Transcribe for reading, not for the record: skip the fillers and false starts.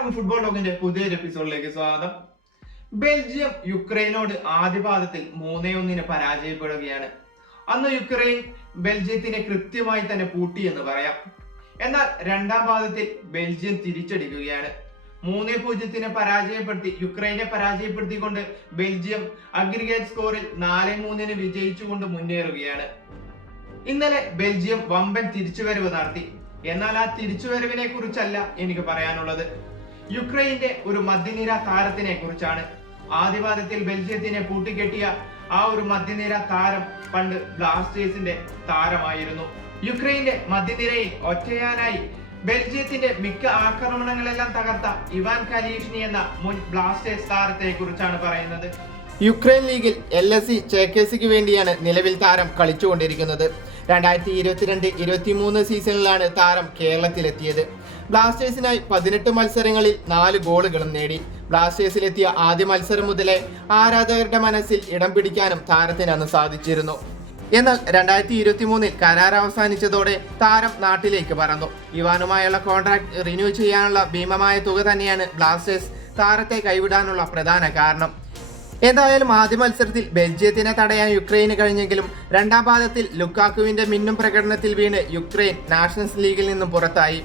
എല്ലാവർക്കും ഫുട്ബോൾ ലോകിന്റെ പുതിയൊരു എപ്പിസോഡിലേക്ക് സ്വാഗതം. ബെൽജിയം യുക്രൈനോട് ആദ്യ പാദത്തിൽ 3-1 പരാജയപ്പെടുകയാണ്. അന്ന് യുക്രൈൻ ബെൽജിയത്തിനെ കൃത്യമായി തന്നെ പൂട്ടി എന്ന് പറയാം. എന്നാൽ രണ്ടാം പാദത്തിൽ ബെൽജിയം തിരിച്ചടിക്കുകയാണ്. 3-0 പരാജയപ്പെടുത്തി യുക്രൈനെ പരാജയപ്പെടുത്തിക്കൊണ്ട് ബെൽജിയം അഗ്രിഗേറ്റ് സ്കോറിൽ 4-3 വിജയിച്ചുകൊണ്ട് മുന്നേറുകയാണ്. ഇന്നലെ ബെൽജിയം വമ്പൻ തിരിച്ചുവരവ് നടത്തി. എന്നാൽ ആ തിരിച്ചുവരവിനെ കുറിച്ചല്ല എനിക്ക് പറയാനുള്ളത്. യുക്രൈന്റെ ഒരു മധ്യനിര താരത്തിനെ കുറിച്ചാണ്. ആദ്യപാദത്തിൽ ബെൽജിയത്തിനെ പൂട്ടിക്കെട്ടിയ ആ ഒരു മധ്യനിര താരം പണ്ട് ബ്ലാസ്റ്റേഴ്സിന്റെ താരമായിരുന്നു. യുക്രൈന്റെ മധ്യനിരയിൽ ഒറ്റയാനായി ബെൽജിയത്തിന്റെ മിക്ക ആക്രമണങ്ങളെല്ലാം തകർത്ത ഇവാൻ കലീഷ്നി എന്ന മുൻ ബ്ലാസ്റ്റേഴ്സ് താരത്തെ കുറിച്ചാണ് പറയുന്നത്. യുക്രൈൻ ലീഗിൽ LSE ചേക്കേസിക്ക് വേണ്ടിയാണ് നിലവിൽ താരം കളിച്ചുകൊണ്ടിരിക്കുന്നത്. 2022-23 സീസണിലാണ് താരം കേരളത്തിലെത്തിയത്. ബ്ലാസ്റ്റേഴ്സിനായി 18 മത്സരങ്ങളിൽ 4 ഗോളുകളും നേടി. ബ്ലാസ്റ്റേഴ്സിലെത്തിയ ആദ്യ മത്സരം മുതലേ ആരാധകരുടെ മനസ്സിൽ ഇടം പിടിക്കാനും താരത്തിന് അന്ന് സാധിച്ചിരുന്നു. എന്നാൽ 2023 കരാർ അവസാനിച്ചതോടെ താരം നാട്ടിലേക്ക് പറന്നു. ഇവാനുമായുള്ള കോൺട്രാക്ട് റിന്യൂ ചെയ്യാനുള്ള ഭീമമായ തുക തന്നെയാണ് ബ്ലാസ്റ്റേഴ്സ് താരത്തെ കൈവിടാനുള്ള പ്രധാന കാരണം. എന്തായാലും ആദ്യ മത്സരത്തിൽ ബെൽജിയത്തിനെ തടയാൻ യുക്രൈന് കഴിഞ്ഞെങ്കിലും രണ്ടാം പാദത്തിൽ ലുക്കാക്കുവിന്റെ മിന്നും പ്രകടനത്തിൽ വീണ് യുക്രൈൻ നാഷണൽസ് ലീഗിൽ നിന്നും പുറത്തായി.